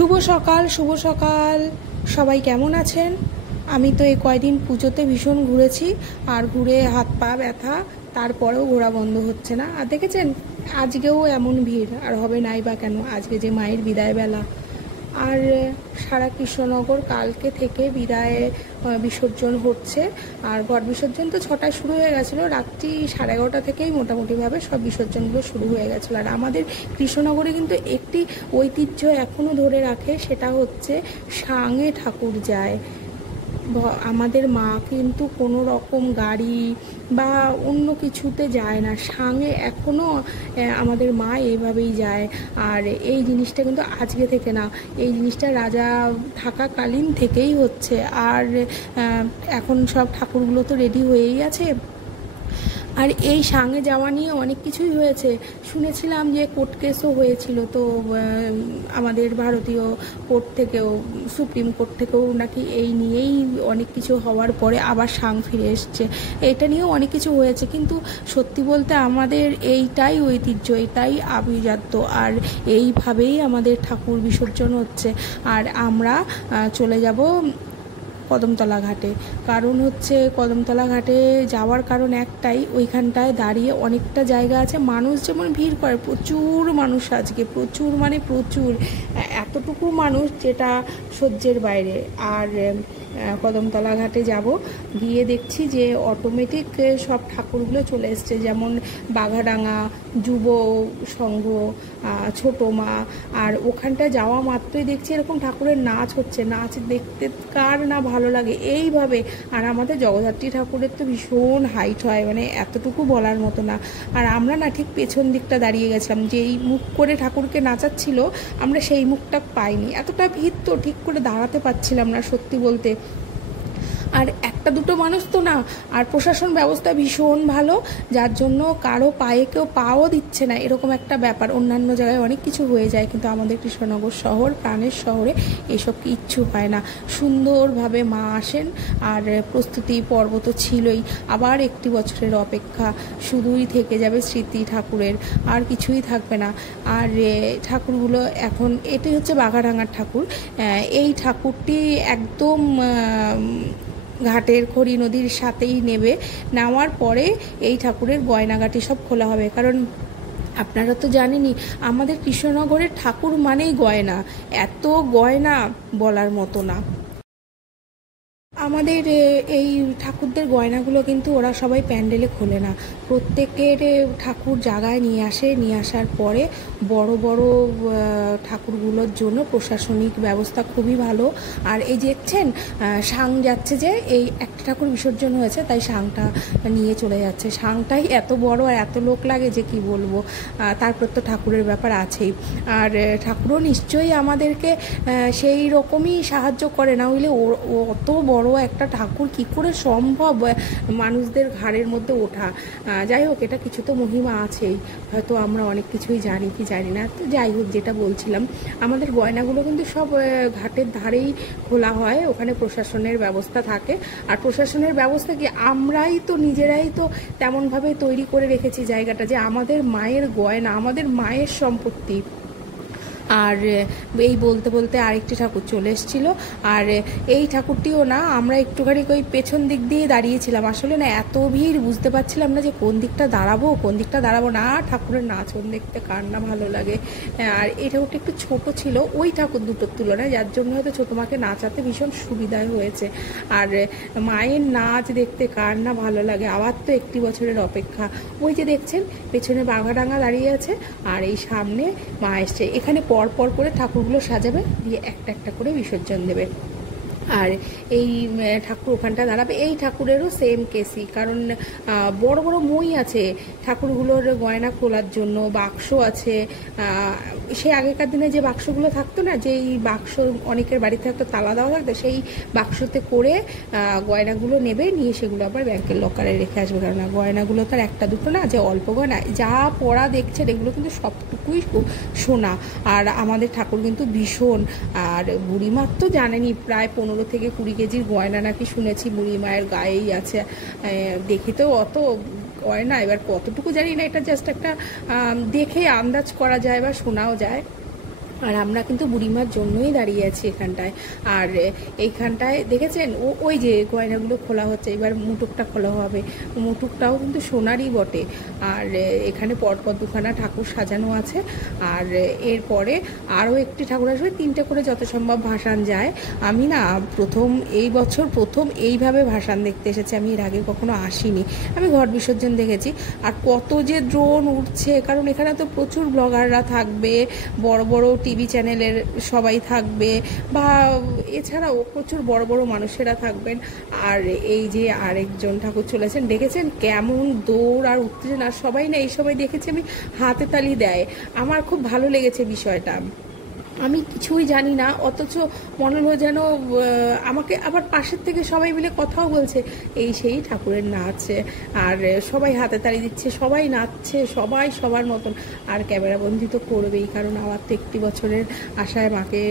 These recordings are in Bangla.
শুভ সকাল সবাই কেমন আছেন? আমি তো এই কয়দিন পুজোতে ভীষণ ঘুরেছি, আর ঘুরে হাত পা ব্যথা, তারপরেও ঘোরা বন্ধ হচ্ছে না। আর দেখেছেন আজকেও এমন ভিড়, আর হবে নাই বা কেন? আজকে যে মায়ের বিদায় বেলা, আর সারা কৃষ্ণনগর কালকে থেকে বিদায় বিসর্জন হচ্ছে। আর ঘট বিসর্জন তো 6টায় শুরু হয়ে গেছিলো, রাত্রি 11:30 থেকেই মোটামুটিভাবে সব বিসর্জনগুলো শুরু হয়ে গেছিলো। আর আমাদের কৃষ্ণনগরে কিন্তু একটি ঐতিহ্য এখনও ধরে রাখে, সেটা হচ্ছে সাঙে ঠাকুর যায়। আমাদের মা কিন্তু কোনো রকম গাড়ি বা অন্য কিছুতে যায় না, সাঙে এখনও আমাদের মা এইভাবেই যায়। আর এই জিনিসটা কিন্তু আজকে থেকে না, এই জিনিসটা রাজা থাকাকালীন থেকেই হচ্ছে। আর এখন সব ঠাকুরগুলো তো রেডি হয়েই আছে। আর এই সাঙে যাওয়া নিয়ে অনেক কিছুই হয়েছে, শুনেছিলাম যে কোর্ট কেসও হয়েছিল, তো আমাদের ভারতীয় কোর্ট থেকেও, সুপ্রিম কোর্ট থেকেও নাকি এই নিয়েই অনেক কিছু হওয়ার পরে আবার সাং ফিরে এসছে। এটা নিয়েও অনেক কিছু হয়েছে, কিন্তু সত্যি বলতে আমাদের এইটাই ঐতিহ্য, এটাই আভিজাত্য, আর এইভাবেই আমাদের ঠাকুর বিসর্জন হচ্ছে। আর আমরা চলে যাব কদমতলা ঘাটে। কারণ হচ্ছে কদমতলা ঘাটে যাওয়ার কারণ একটাই, ওইখানটায় দাঁড়িয়ে অনেকটা জায়গা আছে, মানুষ যেমন ভিড় করে, প্রচুর মানুষ আজকে, প্রচুর মানে প্রচুর, এতটুকু মানুষ যেটা সহ্যের বাইরে। আর কদমতলা ঘাটে যাব, গিয়ে দেখছি যে অটোমেটিক সব ঠাকুরগুলো চলে এসছে, যেমন বাঘাডাঙ্গা, যুব সংঘ, ছোটো মা। আর ওখানটা যাওয়া মাত্রই দেখছি এরকম ঠাকুরের নাচ হচ্ছে, নাচ দেখতে কার না ভালো লাগে এইভাবে। আর আমাদের জগদ্ধাত্রী ঠাকুরের তো ভীষণ হাইট হয়, মানে এতটুকু বলার মতো না। আর আমরা না ঠিক পেছন দিকটা দাঁড়িয়ে গেছিলাম, যে এই মুখ করে ঠাকুরকে নাচাচ্ছিল, আমরা সেই মুখটা পাইনি, এতটা ভিড় তো ঠিক করে দাঁড়াতে পারছিলাম না সত্যি বলতে। আর একটা দুটো মানুষ তো না, আর প্রশাসন ব্যবস্থা ভীষণ ভালো, যার জন্য কারো পায়ে কেউ পাও দিচ্ছে না, এরকম একটা ব্যাপার। অন্যান্য জায়গায় অনেক কিছু হয়ে যায়, কিন্তু আমাদের কৃষ্ণনগর শহর, প্রাণের শহরে এসব কিচ্ছু হয় না। সুন্দরভাবে মা আসেন, আর প্রস্তুতি পর্ব তো ছিলই, আবার একটি বছরের অপেক্ষা শুধুই থেকে যাবে স্মৃতি ঠাকুরের, আর কিছুই থাকবে না। আর ঠাকুরগুলো এখন, এটাই হচ্ছে বাঘাডাঙ্গার ঠাকুর। এই ঠাকুরটি একদম ঘাটের খড়ি নদীর সাথেই নেবে, নেওয়ার পরে এই ঠাকুরের গয়নাগাটি সব খোলা হবে। কারণ আপনারা তো জানেনই, আমাদের কৃষ্ণনগরের ঠাকুর মানেই গয়না, এত গয়না বলার মতো না। আমাদের এই ঠাকুরদের গয়নাগুলো কিন্তু ওরা সবাই প্যান্ডেলে খোলে না, প্রত্যেকের ঠাকুর জায়গায় নিয়ে আসে, নিয়ে আসার পরে বড় বড় ঠাকুরগুলোর জন্য প্রশাসনিক ব্যবস্থা খুবই ভালো। আর এই দেখছেন সাং যাচ্ছে, যে এই একটা ঠাকুর বিসর্জন হয়েছে তাই সাংটা নিয়ে চলে যাচ্ছে, সাংটাই এত বড় আর এত লোক লাগে যে কি বলবো। তারপর তো ঠাকুরের ব্যাপার আছেই, আর ঠাকুরও নিশ্চয়ই আমাদেরকে সেই রকমই সাহায্য করে, না হইলে অত বড় একটা ঠাকুর কি করে সম্ভব মানুষদের ঘাড়ের মধ্যে ওঠা। যাই হোক, এটা কিছু তো মহিমা আছেই, হয়তো আমরা অনেক কিছুই জানি কি জানি না। তো যাই হোক, যেটা বলছিলাম, আমাদের গয়নাগুলো কিন্তু সব ঘাটের ধারেই খোলা হয়, ওখানে প্রশাসনের ব্যবস্থা থাকে। আর প্রশাসনের ব্যবস্থা কি, আমরাই তো নিজেরাই তো তেমনভাবে তৈরি করে রেখেছি জায়গাটা, যে আমাদের মায়ের গয়না, আমাদের মায়ের সম্পত্তি। আর এই বলতে বলতে আরেকটি ঠাকুর চলে এসেছিল, আর এই ঠাকুরটিও না, আমরা একটুখানি ওই পেছন দিক দিয়ে দাঁড়িয়েছিলাম, আসলে না এত ভিড় বুঝতে পারছিলাম না যে কোন দিকটা দাঁড়াবো না। ঠাকুরের নাচন দেখতে কার না ভালো লাগে। আর এই ঠাকুরটা একটু ছোট ছিল ওই ঠাকুর দুটোর তুলনায়, যার জন্য হয়তো ছোটো মাকে নাচাতে ভীষণ সুবিধাই হয়েছে। আর মায়ের নাচ দেখতে কার না ভালো লাগে, আবার তো একটি বছরের অপেক্ষা। ওই যে দেখছেন পেছনে বাঘাডাঙ্গা দাঁড়িয়ে আছে, আর এই সামনে মা এসছে, এখানে পর করে ঠাকুরগুলো সাজাবে, দিয়ে একটা একটা করে বিসর্জন দেবে। আর এই ঠাকুর ওখানটা দাঁড়াবে, এই ঠাকুরেরও সেম কেসই, কারণ বড় বড় মই আছে ঠাকুরগুলোর গয়না খোলার জন্য, বাক্স আছে। সে আগেকার দিনে যে বাক্সগুলো থাকতো না, যেই বাক্স অনেকের বাড়িতে থাকতো, তালা দেওয়া থাকতো, সেই বাক্সতে করে গয়নাগুলো নেবে, নিয়ে সেগুলো আবার ব্যাংকের লকারে রেখে আসবে। কারণ গয়নাগুলো তার একটা দুটো না, যে অল্প গয়না যা পড়া দেখছেন, এগুলো কিন্তু সবটুকুই সোনা। আর আমাদের ঠাকুর কিন্তু ভীষণ, আর বুড়িমার তো জানেনই প্রায় 15 থেকে 20 কেজির গয়না নাকি শুনেছি বুড়ি মায়ের গায়েই আছে। দেখি তো অত গয়না, এবার কতটুকু জানি না, এটা জাস্ট একটা দেখে আন্দাজ করা যায় বা শোনাও যায়। আর আমরা কিন্তু বুড়িমার জন্যই দাঁড়িয়ে আছি এখানটায়। আর এইখানটায় দেখেছেন ওই যে গয়নাগুলো খোলা হচ্ছে, এবার মুটুকটা খোলা হবে। মুটুকটাও কিন্তু সোনারই বটে। আর এখানে পরপর দুখানা ঠাকুর সাজানো আছে। আর এরপরে আরও একটি ঠাকুর আসবে, 3টে করে যত সম্ভব ভাসান যায়। আমি না এই বছর প্রথম এইভাবে ভাসান দেখতে এসেছি, আমি এর আগে কখনো আসিনি। আমি ঘট বিসর্জন দেখেছি। আর কত যে ড্রোন উঠছে, কারণ এখানে তো প্রচুর ব্লগাররা থাকবে, বড় বড় টিভি চ্যানেলের সবাই থাকবে, বা এছাড়াও প্রচুর বড় বড় মানুষেরা থাকবেন। আর এই যে আরেকজন ঠাকুর চলেছেন, দেখেছেন কেমন দৌড় আর উত্তেজনা, সবাই না এই সবাই দেখেছি আমি হাতে তালি দেয়। আমার খুব ভালো লেগেছে বিষয়টা। আমি কিছুই জানি না, অথচ মনে হলো যেন আমাকে আবার পাশের থেকে সবাই মিলে কথাও বলছে এই সেই ঠাকুরের নাচ। আর সবাই হাতে তালি দিচ্ছে, সবাই নাচছে, সবাই সবার মতন। আর ক্যামেরাবন্দি তো করবেই, কারণ আমার তো 1 বছরের আশায়, মাকে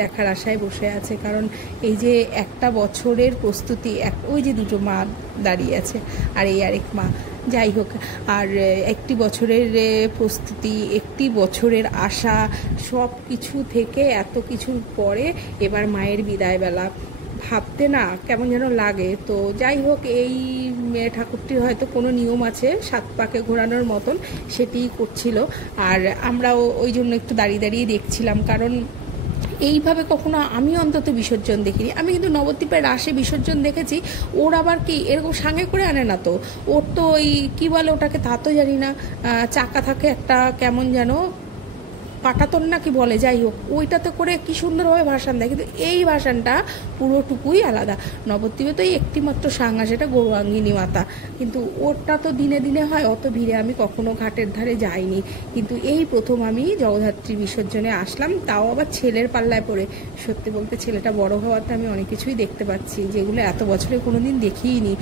দেখার আশায় বসে আছে। কারণ এই যে একটা বছরের প্রস্তুতি, ওই যে 2টো মা দাঁড়িয়ে আছে, আর এই আরেক মা, যাই হোক। আর 1 বছরের প্রস্তুতি, 1 বছরের আশা, সব কিছু থেকে এত কিছুর পরে এবার মায়ের বিদায়বেলা, ভাবতে না কেমন যেন লাগে। তো যাই হোক, এই ঠাকুরটির হয়তো কোনো নিয়ম আছে 7 পাকে ঘোরানোর মতন, সেটিই করছিল। আর আমরাও ওই জন্য একটু দাঁড়িয়ে দাঁড়িয়ে দেখছিলাম, কারণ এইভাবে কখনো আমি অন্তত বিসর্জন দেখিনি। আমি কিন্তু নবদ্বীপের রাসে বিসর্জন দেখেছি, ওর আবার কি এরকম সাঙ্গে করে আনে না তো, ওর তো ওই কী বলে ওটাকে, তা তো জানি না, চাকা থাকে একটা, কেমন যেন পাটাতন না কি বলে, যাই হোক, ওইটাতে করে কি সুন্দরভাবে ভাসান দেয়। কিন্তু এই ভাসানটা পুরোটুকুই আলাদা। নবদ্বীপে তো একটি মাত্র সাঙ্গা, সেটা গৌরাঙ্গিনী মাতা, কিন্তু ওরটা তো দিনে দিনে হয়, অত ভিড়ে আমি কখনো ঘাটের ধারে যাইনি। কিন্তু এই প্রথম আমি জগদ্ধাত্রী বিসর্জনে আসলাম, তাও আবার ছেলের পাল্লায় পড়ে। সত্যি বলতে ছেলেটা বড় হওয়াতে আমি অনেক কিছুই দেখতে পাচ্ছি, যেগুলো এত বছরে কোনো দিন দেখিইনি।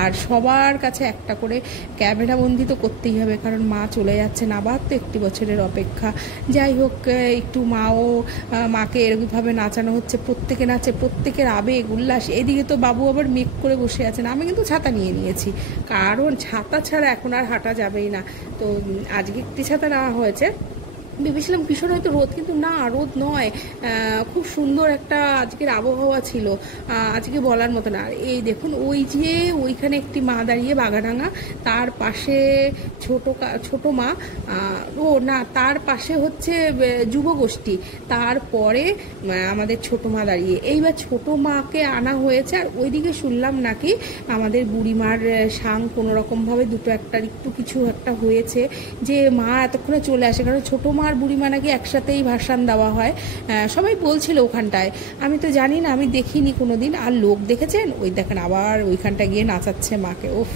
আর সবার কাছে একটা করে ক্যামেরাবন্দি তো করতেই হবে, কারণ মা চলে যাচ্ছেন, আবার তো 1 বছরের অপেক্ষা। যাই হোক, একটু মাকে এরকমভাবে নাচানো হচ্ছে, প্রত্যেকে নাচে, প্রত্যেকের আবেগ উল্লাস। এদিকে তো বাবু আবার মেঘ করে বসে আছেন। আমি কিন্তু ছাতা নিয়ে নিয়েছি, কারণ ছাতা ছাড়া এখন আর হাঁটা যাবেই না। তো আজকে একটি ছাতা নেওয়া হয়েছে। ভেবেছিলাম ভীষণ হয়তো রোদ, কিন্তু না, রোদ নয়, খুব সুন্দর একটা আজকের আবহাওয়া ছিল, আজকে বলার মতো না। আর এই দেখুন, ওই যে ওইখানে একটি মা দাঁড়িয়ে, বাগাডাঙ্গা, তার পাশে ছোট মা, ও না, তার পাশে হচ্ছে যুবগোষ্ঠী, তারপরে আমাদের ছোট মা দাঁড়িয়ে। এইবার ছোট মাকে আনা হয়েছে। আর ওইদিকে শুনলাম নাকি আমাদের বুড়িমার সাং কোনো রকমভাবে 2টো একটার একটু কিছু একটা হয়েছে, যে মা এতক্ষণে চলে আসে, কারণ ছোট মা আর বুড়িমা নাকি একসাথেই ভাসান দেওয়া হয়, সবাই বলছিল ওখানটায়। আমি তো জানি না, আমি দেখিনি কোনো দিন। আর লোক দেখেছেন, ওই দেখেন আবার ওইখানটায় গিয়ে নাচাচ্ছে মাকে। ওফ,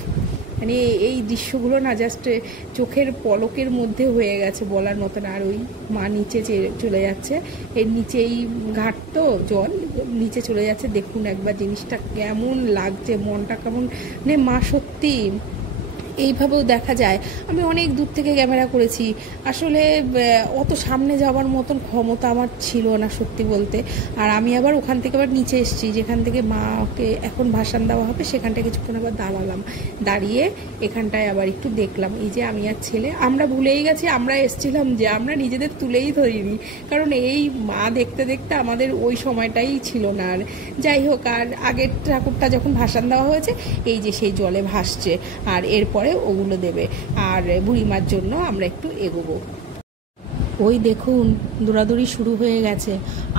মানে এই দৃশ্যগুলো না জাস্ট চোখের পলকের মধ্যে হয়ে গেছে, বলার মতো না। আর ওই মা নিচে চলে যাচ্ছে, এর নিচেই ঘাট তো, জল নিচে চলে যাচ্ছে। দেখুন একবার জিনিসটা কেমন লাগছে, মনটা কেমন, মানে মা সত্যি এইভাবেও দেখা যায়। আমি অনেক দূর থেকে ক্যামেরা করেছি, আসলে অত সামনে যাওয়ার মতন ক্ষমতা আমার ছিল না সত্যি বলতে। আর আমি আবার ওখান থেকে আবার নিচে এসেছি, যেখান থেকে মাকে এখন ভাসান দেওয়া হবে, সেখানটায় কিছুক্ষণ আবার দাঁড়ালাম, দাঁড়িয়ে এখানটায় আবার একটু দেখলাম। এই যে আমি আর ছেলে, আমরা ভুলেই গেছি আমরা এসেছিলাম, যে আমরা নিজেদের তুলেই ধরিনি, কারণ এই মা দেখতে দেখতে আমাদের ওই সময়টাই ছিল না। আর যাই হোক, আর আগের ঠাকুরটা যখন ভাসান দেওয়া হয়েছে, এই যে সেই জলে ভাসছে, আর এরপরে ওগুলো দেবে। আর বুড়িমার জন্য আমরা একটু এগোবো। ওই দেখুন দৌড়াদৌড়ি শুরু হয়ে গেছে।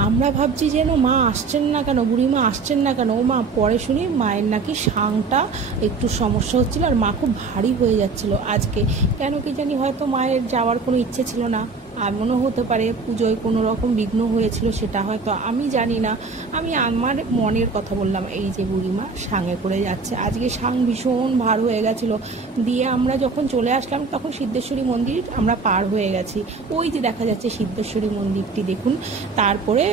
আমরা ভাবছি যেন মা আসছেন না কেন, বুড়িমা আসছেন না কেন। ও মা, পরে শুনি মায়ের নাকি সাংটা একটু সমস্যা হচ্ছিল, আর মা খুব ভারী হয়ে যাচ্ছিল আজকে, কেন কি জানি, হয়তো মায়ের যাওয়ার কোনো ইচ্ছে ছিল না, এমনও হতে পারে পুজোয় কোনো রকম বিঘ্ন হয়েছিল, সেটা হয়তো আমি জানি না। আমি আমার মনের কথা বললাম। এই যে বুড়িমা সাঙে করে যাচ্ছে, আজকে সাং ভীষণ ভার হয়ে গেছিলো। দিয়ে আমরা যখন চলে আসলাম, তখন সিদ্ধেশ্বরী মন্দির আমরা পার হয়ে গেছি। ওই যে দেখা যাচ্ছে সিদ্ধেশ্বরী মন্দিরটি, দেখুন। তারপরে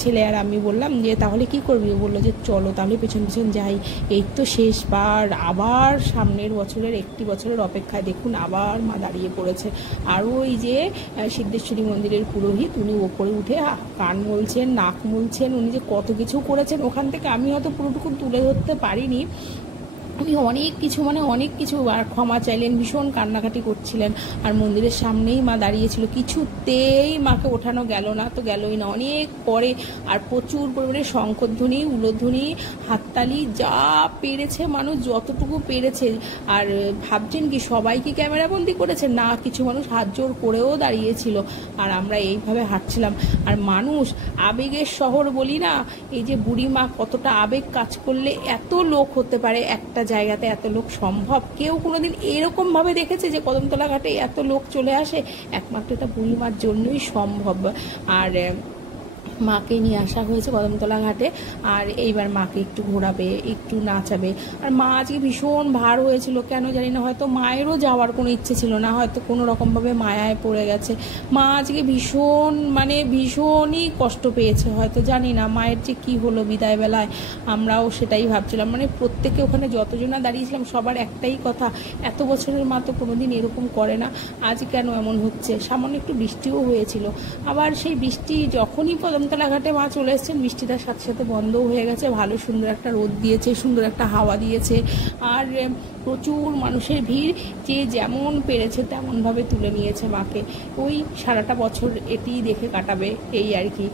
ছেলে আর আমি বললাম যে তাহলে কি করবি, ও বললো যে চলো তাহলে পেছন পেছন যাই, এই তো শেষবার, আবার সামনের বছরের 1 বছরের অপেক্ষায়। দেখুন আবার মা দাঁড়িয়ে পড়েছে। আর ওই যে সিদ্ধেশ্বরী মন্দিরের পুরোহিত, উনি ওপরে উঠে কান মলছেন, নাক মুলছেন, উনি যে কত কিছু করেছেন ওখান থেকে, আমি হয়তো পুরোটুকু তুলে ধরতে পারিনি। উনি অনেক কিছু মানে অনেক কিছু আর ক্ষমা চাইলেন, ভীষণ কান্নাকাটি করছিলেন। আর মন্দিরের সামনেই মা দাঁড়িয়েছিল, কিছুতেই মাকে ওঠানো গেল না, তো গেলই না। অনেক পরে আর প্রচুর পরিমাণে শঙ্খধ্বনি, উলধ্বনি, হাততালি, যা পেরেছে মানুষ যতটুকু পেরেছে। আর ভাবছেন কি সবাই কি ক্যামেরাবন্দি করেছে? না, কিছু মানুষ হাত জোর করেও দাঁড়িয়েছিল। আর আমরা এইভাবে হাঁটছিলাম। আর মানুষ আবেগের শহর বলি না, এই যে বুড়ি মা কতটা আবেগ কাজ করলে এত লোক হতে পারে একটা জায়গাতে, এত লোক সম্ভব? কেউ কোনোদিন এরকম ভাবে দেখেছে যে কদমতলা ঘাটে এত লোক চলে আসে? একমাত্র এটা বুড়ি মার জন্যই সম্ভব। আর মাকে নিয়ে আসা হয়েছে কদমতলা ঘাটে। আর এইবার মাকে একটু ঘোরাবে, একটু নাচাবে। আর মা আজকে ভীষণ ভার হয়েছিল, কেন জানি না, হয়তো মায়েরও যাওয়ার কোনো ইচ্ছে ছিল না, হয়তো কোনো রকমভাবে মায়ায় পড়ে গেছে। মা আজকে ভীষণ মানে ভীষণই কষ্ট পেয়েছে, হয়তো জানি না মায়ের যে কি হলো বিদায় বেলায়। আমরাও সেটাই ভাবছিলাম, মানে প্রত্যেকে ওখানে যতজনা দাঁড়িয়েছিলাম সবার একটাই কথা, এত বছরের মা তো কোনোদিন এরকম করে না, আজ কেন এমন হচ্ছে? সামান্য একটু বৃষ্টিও হয়েছিল। আবার সেই বৃষ্টি যখনই কদমতলা ঘাটে মা চলে এসেছেন, বৃষ্টিটার সাথে সাথে বন্ধও হয়ে গেছে। ভালো সুন্দর একটা রোদ দিয়েছে, সুন্দর একটা হাওয়া দিয়েছে। আর প্রচুর মানুষের ভিড়, যে যেমন পেরেছে তেমনভাবে তুলে নিয়েছে মাকে। ওই সারাটা বছর এটিই দেখে কাটাবে, এই আর কি।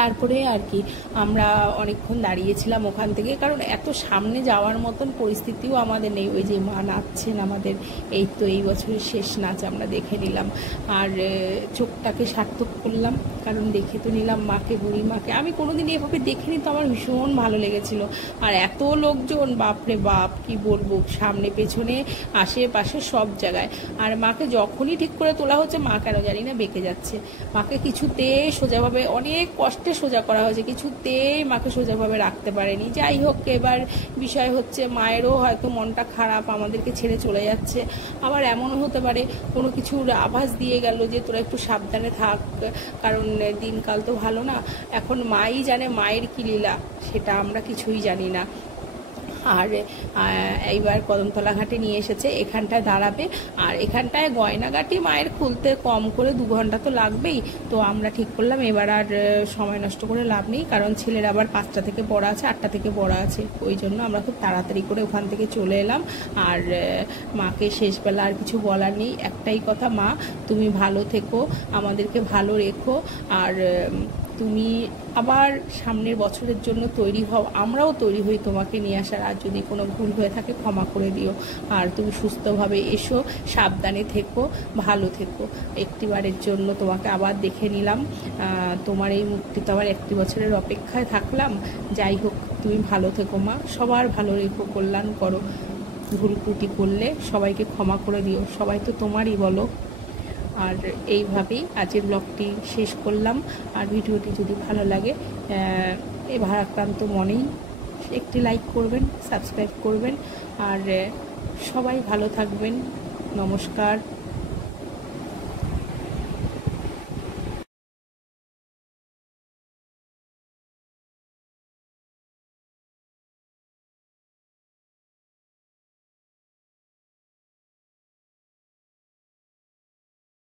তারপরে আর কি আমরা অনেকক্ষণ দাঁড়িয়েছিলাম ওখান থেকে, কারণ এত সামনে যাওয়ার মতন পরিস্থিতিও আমাদের নেই। ওই যে মা নাচছেন আমাদের, এই তো এই বছরের শেষ নাচ আমরা দেখে নিলাম। আর চোখটাকে সার্থক করলাম, কারণ দেখে তো নিলাম মাকে, বুড়ি মাকে। আমি কোনোদিন এভাবে দেখিনি, তো আমার ভীষণ ভালো লেগেছিল। আর এত লোকজন, বাপরে বাপ, কি বলবো, সামনে পেছনে আশেপাশে সব জায়গায়। আর মাকে যখনই ঠিক করে তোলা হচ্ছে, মা কেন জানি না বেঁকে যাচ্ছে। মাকে কিছুতে সোজাভাবে, অনেক কষ্টে সোজা করা হয়েছে, কিছুতেই মাকে সোজাভাবে রাখতে পারেনি। যাই হোক, এবার বিষয় হচ্ছে মায়েরও হয়তো মনটা খারাপ, আমাদেরকে ছেড়ে চলে যাচ্ছে। আবার এমনও হতে পারে কোনো কিছুর আভাস দিয়ে গেল যে তোরা একটু সাবধানে থাক, কারণ দিনকাল তো ভালো না। এখন মাই জানে মায়ের কি লীলা, সেটা আমরা কিছুই জানি না। আর এইবার কদমতলা ঘাটে নিয়ে এসেছে, এখানটায় দাঁড়াবে। আর এখানটায় গয়নাগাটি মায়ের খুলতে কম করে 2 ঘন্টা তো লাগবেই। তো আমরা ঠিক করলাম এবার আর সময় নষ্ট করে লাভ নেই, কারণ ছেলের আবার 5টা থেকে পড়া আছে, 8টা থেকে পড়া আছে। ওই জন্য আমরা খুব তাড়াতাড়ি করে ওখান থেকে চলে এলাম। আর মাকে শেষবেলা আর কিছু বলার নেই, একটাই কথা, মা তুমি ভালো থেকো, আমাদেরকে ভালো রেখো। আর তুমি আবার সামনের বছরের জন্য তৈরি হও, আমরাও তৈরি হই তোমাকে নিয়ে আসার। আর যদি কোনো ভুল হয়ে থাকে ক্ষমা করে দিও। আর তুমি সুস্থভাবে এসো, সাবধানে থেকো, ভালো থেকো। একটিবারের জন্য তোমাকে আবার দেখে নিলাম, তোমার এই মুক্তি তো আবার 1 বছরের অপেক্ষায় থাকলাম। যাই হোক, তুমি ভালো থেকো মা, সবার ভালো রেখো, কল্যাণ করো। ভুল ত্রুটি করলে সবাইকে ক্ষমা করে দিও, সবাই তো তোমারই বলো। আর এইভাবেই আজকের ব্লগটি শেষ করলাম। আর ভিডিওটি যদি ভালো লাগে, এই ভারাক্রান্ত মনেই একটি লাইক করবেন, সাবস্ক্রাইব করবেন। আর সবাই ভালো থাকবেন। নমস্কার।